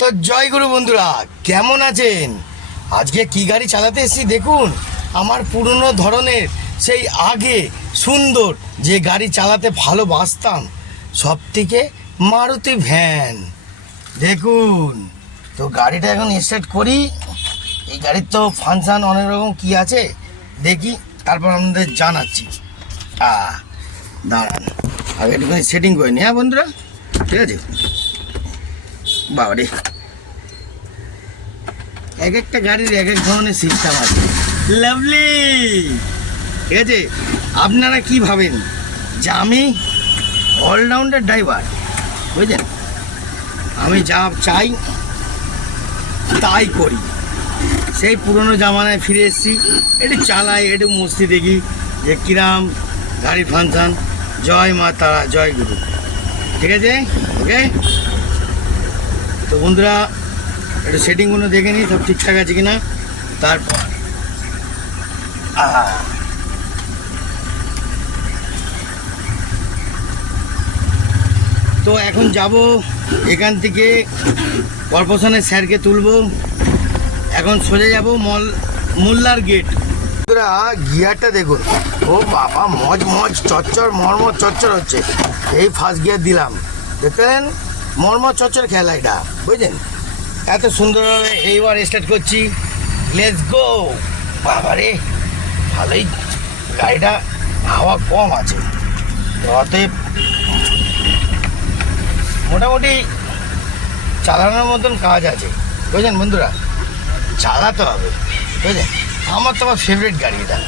তো জয় গুরু বন্ধুরা, কেমন আছেন? আজকে কি গাড়ি চালাতে এসেছি দেখুন। আমার পুরনো ধরনের সেই আগে সুন্দর যে গাড়ি চালাতে ভালোবাসতাম, সব থেকে মারুতি ভ্যান। দেখুন তো গাড়িটা এখন স্টার্ট করি। এই গাড়ির তো ফাংশান অনেক রকম কী আছে দেখি, তারপর আমাদের জানাচ্ছি। দাঁড়ান, আগে একটুখানি সেটিং করে নি। হ্যাঁ বন্ধুরা, ঠিক আছে। বাবারে, এক একটা গাড়ির এক এক ধরনের সিস্টেম আছে। লাভলি, ঠিক আছে। আপনারা কি ভাবেন যে আমি অলরাউন্ডার ড্রাইভার, বুঝলেন? আমি যা চাই তাই করি। সেই পুরনো জামানায় ফিরে এসেছি, একটু চালাই, একটু মস্তি দেখি যে কিরাম গাড়ি ফাংশান। জয় মা তারা, জয় গুরু, ঠিক আছে। ওকে, তো বন্ধুরা একটু সেটিংগুলো দেখে নিই সব ঠিকঠাক আছে কিনা, তারপর তো এখন যাব এখান থেকে কর্পোরেশনের স্যারকে তুলবো। এখন সোজা যাব মোল্লার গেট। বন্ধুরা গিয়ারটা দেখুন, ও বাবা, মজ মজ চচ্চর মরমর চচ্চর হচ্ছে। এই ফার্স্ট গিয়ার দিলাম, দেখলেন? মরমর চচ্চর খেলা এটা, বুঝলেন? এত সুন্দরভাবে এইবার স্টার্ট করছি। Let's go. বাবারে, ভালোই গাড়িটা হাওয়া কম আছে, অতএব মোটামুটি চালানোর মতন কাজ আছে, বুঝলেন বন্ধুরা? চালাতে হবে, বুঝলেন? আমার তো আমার ফেভারিট গাড়ি এটা,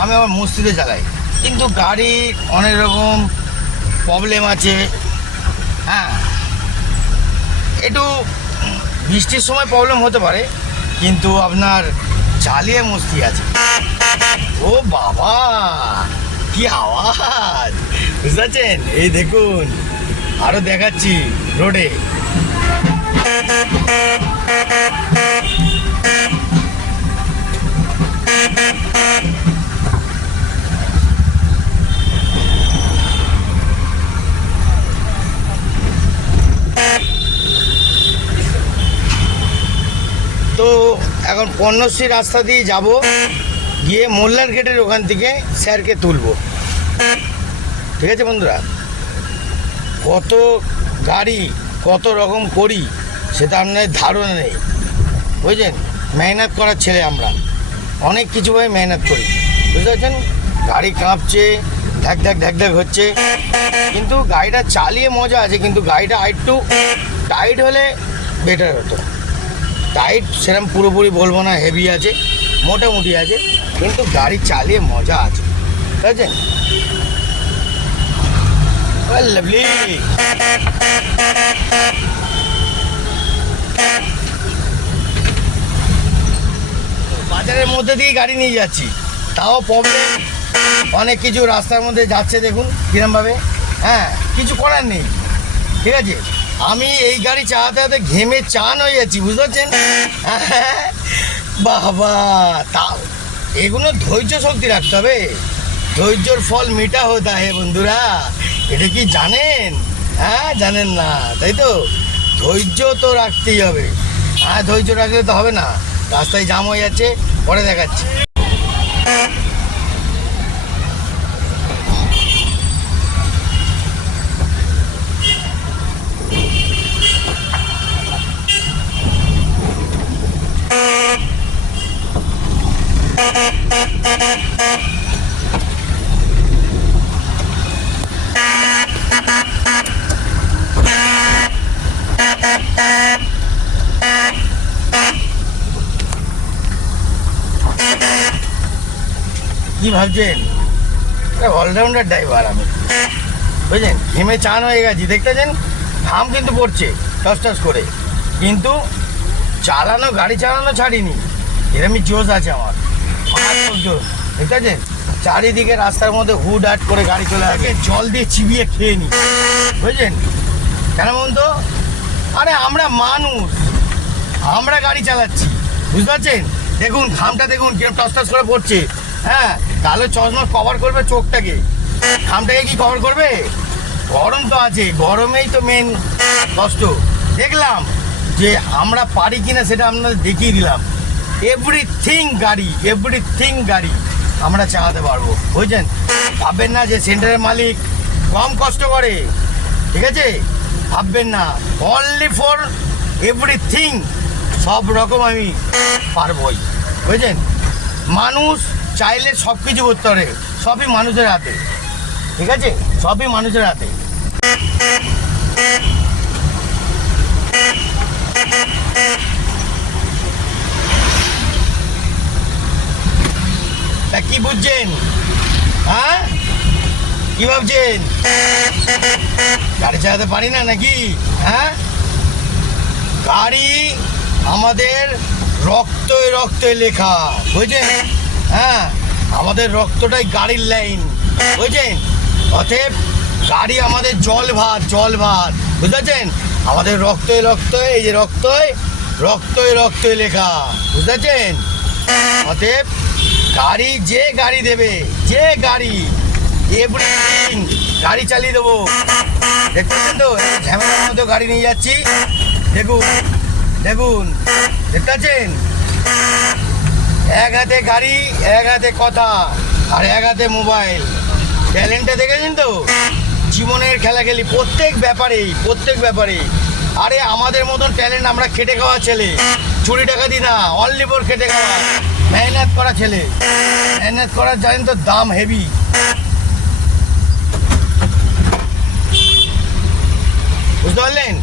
আমি আমার মস্তিতে চালাই। কিন্তু গাড়ি অনেক রকম প্রবলেম আছে। হ্যাঁ, একটু বৃষ্টির সময় প্রবলেম হতে পারে, কিন্তু আপনার চালিয়ে মস্তি আছে। ও বাবা, কি আওয়াজ, বুঝতে পারছেন? এই দেখুন, আরো দেখাচ্ছি রোডে। তো এখন পণ্যশ্রী রাস্তা দিয়ে যাব, গিয়ে মোল্লার গেটের ওখান থেকে স্যারকে তুলবো, ঠিক আছে বন্ধুরা? কত গাড়ি কত রকম করি সেটা আপনার ধারণা নেই, বুঝলেন? মেহনত করার ছেলে আমরা, অনেক কিছুভাবে মেহনত করি, বুঝতে পারছেন? গাড়ি কাঁপছে, ঢ্যাক ঢ্যাক ঢ্যাক ঢ্যাক হচ্ছে, কিন্তু গাড়িটা চালিয়ে মজা আছে। কিন্তু গাড়িটা একটু টাইট হলে বেটার হতো। টাইট সেরকম পুরোপুরি বলবো না, হেভি আছে, মোটামুটি আছে, কিন্তু গাড়ি চালিয়ে মজা আছে, ঠিক আছে? লাভলি। বাজারের মধ্যে দিয়ে গাড়ি নিয়ে যাচ্ছি, তাও প্রবলেম অনেক কিছু রাস্তার মধ্যে যাচ্ছে, দেখুন কিরমভাবে। হ্যাঁ, কিছু করার নেই, ঠিক আছে। আমি এই গাড়ি চালাতে চালাতে ঘেমে চান হয়ে যাচ্ছি, বুঝতে পারছেন? বাবা, তাও এগুলো ধৈর্য শক্তি রাখতে হবে। ধৈর্যর ফল মিঠা হতা হে বন্ধুরা, এটা কি জানেন? হ্যাঁ, জানেন না তাই তো? ধৈর্য তো রাখতেই হবে। হ্যাঁ, ধৈর্য রাখলে তো হবে না। রাস্তায় জাম হয়ে যাচ্ছে, পরে দেখাচ্ছি। কি ভাবছেন? অলরাউন্ডার ড্রাইভার আমি, বুঝলেন? ঘেমে চান হয়ে গেছি, দেখতেছেন? ঘাম কিন্তু পড়ছে টস টস করে, কিন্তু চালানো, গাড়ি চালানো ছাড়িনি। এরমই জোশ আছে আমার, জোশ, দেখতেছেন? চারিদিকে রাস্তার মধ্যে হুড হাট করে গাড়ি চলে আসে, জল দিয়ে চিবিয়ে খেয়ে নি, বুঝলেন? কেন বলুন তো? আরে আমরা মানুষ, আমরা গাড়ি চালাচ্ছি, বুঝতে পারছেন? দেখুন ঘামটা দেখুন কিরকম টস টস করে পড়ছে। হ্যাঁ, তাহলে চশমা কভার করবে চোখটাকে, ঘামটাকে কি কভার করবে? গরম তো আছে, গরমেই তো মেন কষ্ট। দেখলাম যে আমরা পারি কিনা সেটা আপনাদের দেখিয়ে দিলাম। এভরিথিং গাড়ি আমরা চালাতে পারবো, বুঝছেন? ভাববেন না যে সেন্টারের মালিক কম কষ্ট করে, ঠিক আছে? ভাববেন না, অনলি ফর এভরিথিং, সব রকম আমি পারবই, বুঝছেন? মানুষ চাইলে সব কিছু করতে পারে, সবই মানুষের হাতে, ঠিক আছে? সবই মানুষের হাতে। তা কি বুঝছেন? হ্যাঁ, কি ভাবছেন? গাড়ি চালাতে পারি না নাকি? হ্যাঁ, গাড়ি আমাদের রক্তে লেখা, বুঝছেন? হ্যাঁ, আমাদের রক্তটাই গাড়ির লাইন, বুঝছেন? অতএব গাড়ি আমাদের জল ভাত, বুঝতে পারছেন? আমাদের রক্তে এই যে রক্তই লেখা, বুঝতে পারছেন? অতএব গাড়ি যে গাড়ি দেবে, যে গাড়ি, এভরিথিং গাড়ি চালিয়ে দেবো। দেখতে পাচ্ছেন তো ঝামেলার মতো গাড়ি নিয়ে যাচ্ছি, দেখুন দেখতে পাচ্ছেন? এক হাতে গাড়ি, এক হাতে কথা, আর এক হাতে মোবাইল। ট্যালেন্টটা দেখেছেন তো? জীবনের খেলাখেলি প্রত্যেক ব্যাপারে। আরে আমাদের মতন ট্যালেন্ট, আমরা খেটে খাওয়া ছেলে, চুরি টাকাতি না, অনলি ফর খেটে খাওয়া, মেহনত করা ছেলে। মেহনত করার জানেন তো দাম হেভি, বুঝতে পারলেন?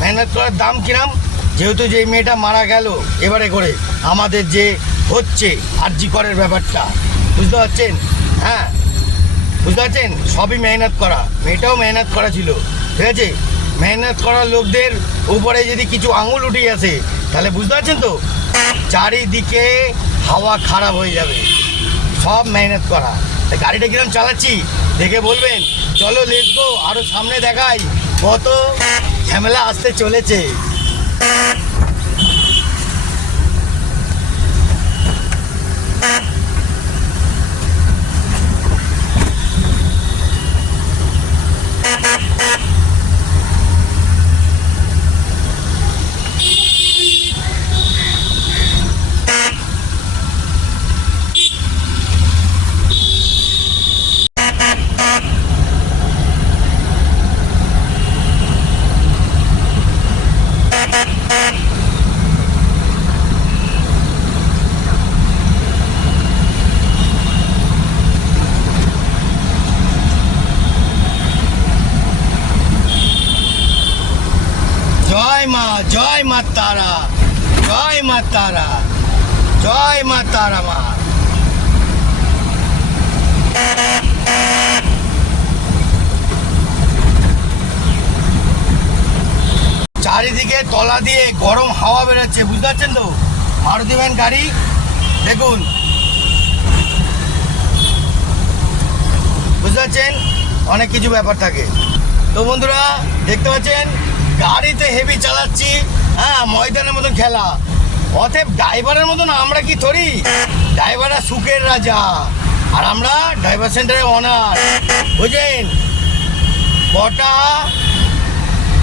মেহনত করার দাম কিরাম। যেহেতু যে মেয়েটা মারা গেল এবারে করে, আমাদের যে হচ্ছে আরজি করের ব্যাপারটা, বুঝতে পারছেন? হ্যাঁ, বুঝতে পারছেন? সবই মেহনত করা, মেয়েটাও মেহনত করা ছিল, ঠিক আছে? মেহনত করা লোকদের উপরে যদি কিছু আঙুল উঠে আসে তাহলে বুঝতে পারছেন তো চারিদিকে হাওয়া খারাপ হয়ে যাবে। সব মেহনত করা। গাড়িটা কিরম চালাচ্ছি দেখে বলবেন। চলো লেটস গো, আরও সামনে দেখাই কত ঝামেলা আসতে চলেছে। জয় মা তারা, জয় মা তারা, জয় মা তারা মা। চারিদিকে তলা দিয়ে গরম হাওয়া বেরোচ্ছে, বুঝতে পারছেন তো? মারুতি ভ্যান গাড়ি দেখুন, বুঝতে পারছেন? অনেক কিছু ব্যাপার থাকে। তো বন্ধুরা দেখতে পাচ্ছেন গাড়িতে হেভি চালাচ্ছি, হ্যাঁ, ময়দানের মতন খেলা। অতএব ড্রাইভারের মতন আমরা কি থরি? ড্রাইভাররা সুখের রাজা, আর আমরা ড্রাইভার সেন্টারের অনার, বুঝলেন? কটা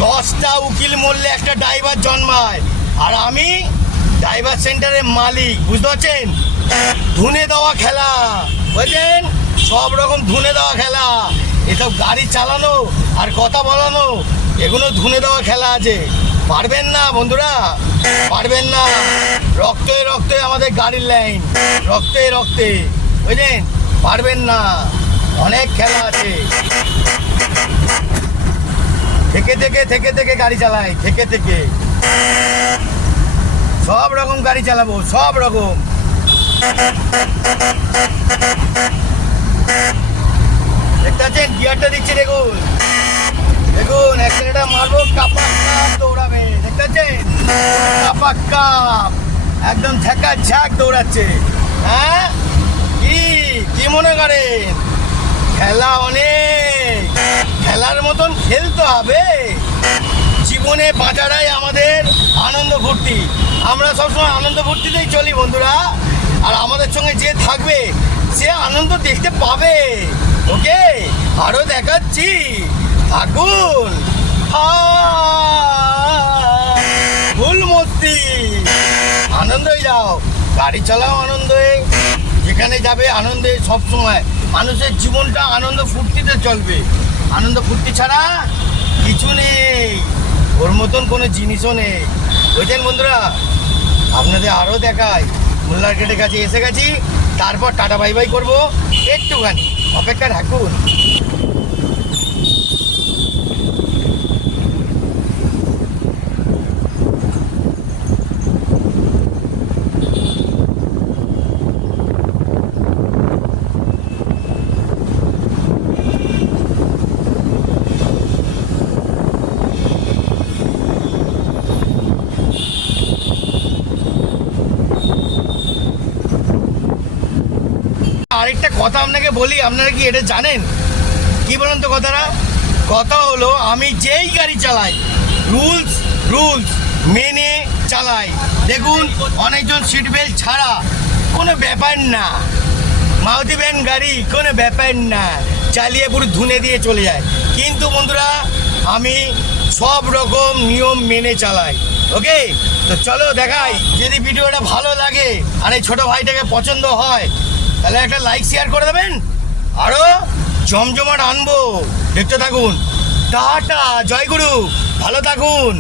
10টা উকিল মরলে একটা ড্রাইভার জন্মায়, আর আমি ড্রাইভার সেন্টারের মালিক, বুঝতে পারছেন? ধুনে দেওয়া খেলা, বুঝলেন? সব রকম ধুনে দেওয়া খেলা। এসব গাড়ি চালানো আর কথা বলানো, এগুলো ধুনে দেওয়া খেলা আছে। পারবেন না বন্ধুরা, পারবেন না। রক্তে আমাদের গাড়ির লাইন, রক্তে, বুঝলেন? পারবেন না, অনেক খেলা আছে। থেকে গাড়ি চালাই, থেকে সব রকম গাড়ি চালাবো, সব রকম। দেখতে পাচ্ছেন গিয়ারটা দিচ্ছি, দেখুন অ্যাক্সিলেটার মারবো, কাপ দৌড়াবে, দেখতে পাচ্ছেন? কাপ একদম ঝাঁক দৌড়াচ্ছে। হ্যাঁ, কি মনে করেন? খেলা অনেক, খেলার মতন খেলতে হবে। জীবনে বাঁচাটাই আমাদের আনন্দ ফুর্তি। আমরা সবসময় আনন্দ ফুর্তিতেই চলি বন্ধুরা, আর আমাদের সঙ্গে যে থাকবে সে আনন্দ দেখতে পাবে। ওকে, আরো দেখাচ্ছি, থাকুন। ফুল মস্তি, আনন্দই যাও, গাড়ি চালাও আনন্দে, যেখানে যাবে আনন্দে। সব সময় মানুষের জীবনটা আনন্দ ফুর্তিতে চলবে, আনন্দ ফুর্তি ছাড়া কিছু নেই, ওর মতন কোনো জিনিসও নেই। বুঝছেন বন্ধুরা, আপনাদের আরও দেখায়, মোল্লার গেটের কাছে এসে গেছি, তারপর টাটা বাই বাই করবো, একটুখানি অপেক্ষা থাকুন। আরেকটা কথা আপনাকে বলি, আপনারা কি এটা জানেন? কি বলেন তো কথাটা? কথা হলো, আমি যেই গাড়ি চালাই রুলস মেনে চালাই। দেখুন, অনেকজন সিট বেল্ট ছাড়া, কোনো ব্যাপার না, মারুতি ভ্যান গাড়ি কোনো ব্যাপার না, চালিয়ে পুরো ধুনে দিয়ে চলে যায়। কিন্তু বন্ধুরা, আমি সব রকম নিয়ম মেনে চালাই। ওকে, তো চলো দেখাই। যদি ভিডিওটা ভালো লাগে আর এই ছোটো ভাইটাকে পছন্দ হয়, তাহলে একটা লাইক শেয়ার করে দেবেন, আরও জমজমাট আনবো, দেখতে থাকুন। টাটা, জয় গুরু, ভালো থাকুন।